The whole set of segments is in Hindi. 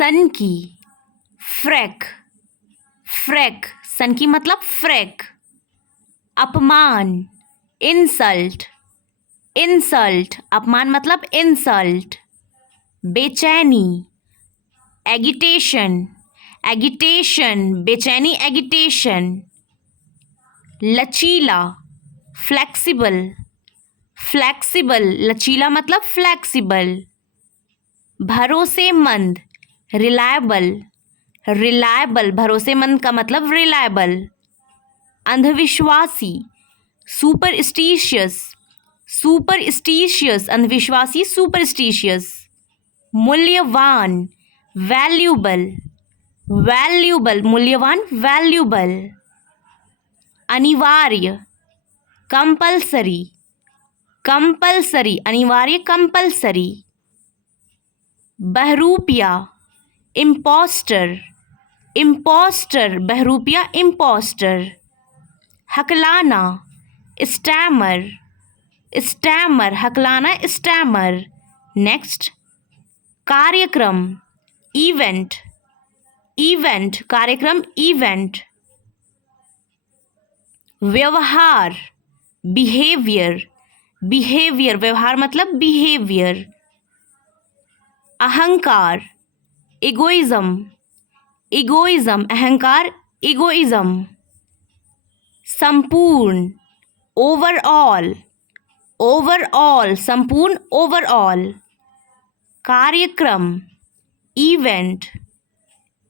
सन की, फ्रैक, फ्रैक, सन की मतलब फ्रैक। अपमान, इंसल्ट, इंसल्ट, अपमान मतलब इंसल्ट। बेचैनी, एगिटेशन, एगिटेशन, बेचैनी, एगिटेशन। लचीला, फ्लेक्सिबल, फ्लेक्सिबल, लचीला मतलब फ्लेक्सिबल। भरोसेमंद, रिलायबल, रिलायबल, भरोसेमंद का मतलब रिलायबल। अंधविश्वासी, सुपरस्टिशियस, सुपरस्टिशियस, अंधविश्वासी, सुपरस्टिशियस। मूल्यवान, वैल्यूबल, वैल्यूबल, मूल्यवान, वैल्यूबल। अनिवार्य, कंपल्सरी, कंपल्सरी, अनिवार्य, कंपल्सरी। बहरूपिया, इम्पोस्टर, इम्पोस्टर, बहरूपिया, इम्पोस्टर। हकलाना, स्टैमर, स्टैमर, हकलाना, स्टैमर। नेक्स्ट, कार्यक्रम, इवेंट, इवेंट, कार्यक्रम, इवेंट। व्यवहार, बिहेवियर, बिहेवियर, व्यवहार मतलब बिहेवियर। अहंकार, इगोइज्म, इगोइज्म, अहंकार, इगोइज्म। संपूर्ण, ओवरऑल, ओवरऑल, संपूर्ण, ओवरऑल। कार्यक्रम, इवेंट,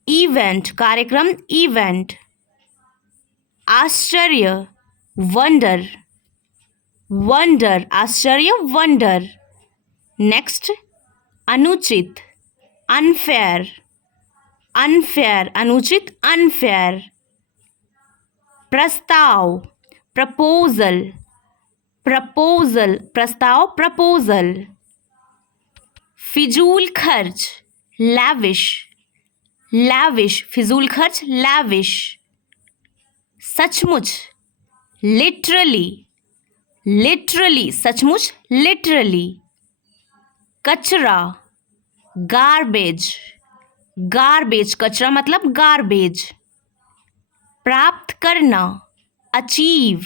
इवेंट, कार्यक्रम, इवेंट। आश्चर्य, वंडर, वंडर, आश्चर्य, वंडर। नेक्स्ट, अनुचित, अनफेयर, अनफेयर, अनुचित, अनफेयर। प्रस्ताव, प्रपोजल, प्रपोजल, प्रस्ताव, प्रपोजल। फिजूल खर्च, लैविश, लैविश, फिजूल खर्च, लैविश। सचमुच, लिटरली, लिटरली, सचमुच, लिटरली। कचरा, गार्बेज, गार्बेज, कचरा मतलब गार्बेज। प्राप्त करना, अचीव,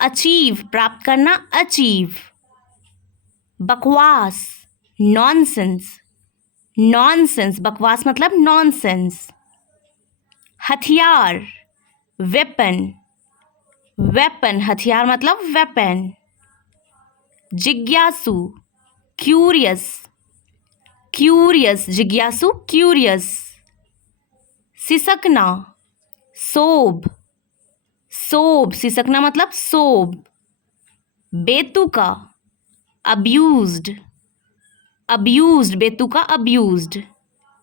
अचीव, प्राप्त करना, अचीव। बकवास, नॉनसेंस, नॉनसेंस, बकवास मतलब नॉनसेंस। हथियार, वेपन, वेपन, हथियार मतलब वेपन। जिज्ञासु, क्यूरियस, क्यूरियस, जिज्ञासु, क्यूरियस। सिसकना, सोब, सोब, सिसकना मतलब सोब। बेतुका, अब्यूज्ड, अब्यूज्ड, बेतुका, अब्यूज्ड।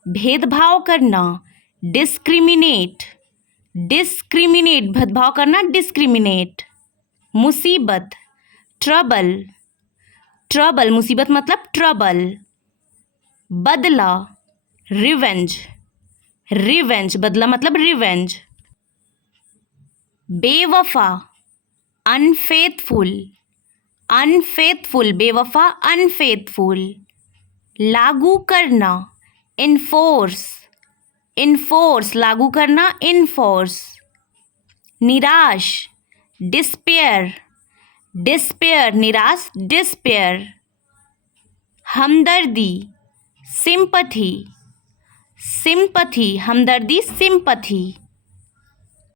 भेदभाव करना, डिस्क्रिमिनेट, डिस्क्रिमिनेट, भेदभाव करना, डिस्क्रिमिनेट। मुसीबत, ट्रबल, ट्रबल, मुसीबत मतलब ट्रबल। बदला, रिवेंज, रिवेंज, बदला मतलब रिवेंज। बेवफा, अनफेथफुल, अनफेथफुल, बेवफा, अनफेथफुल। लागू करना, इन्फोर्स, इन्फोर्स, लागू करना, इन्फोर्स। निराश, डिस्पेयर, डिस्पेयर, निराश, डिस्पेयर। हमदर्दी, सिंपथी, सिंपथी, हमदर्दी, सिंपथी।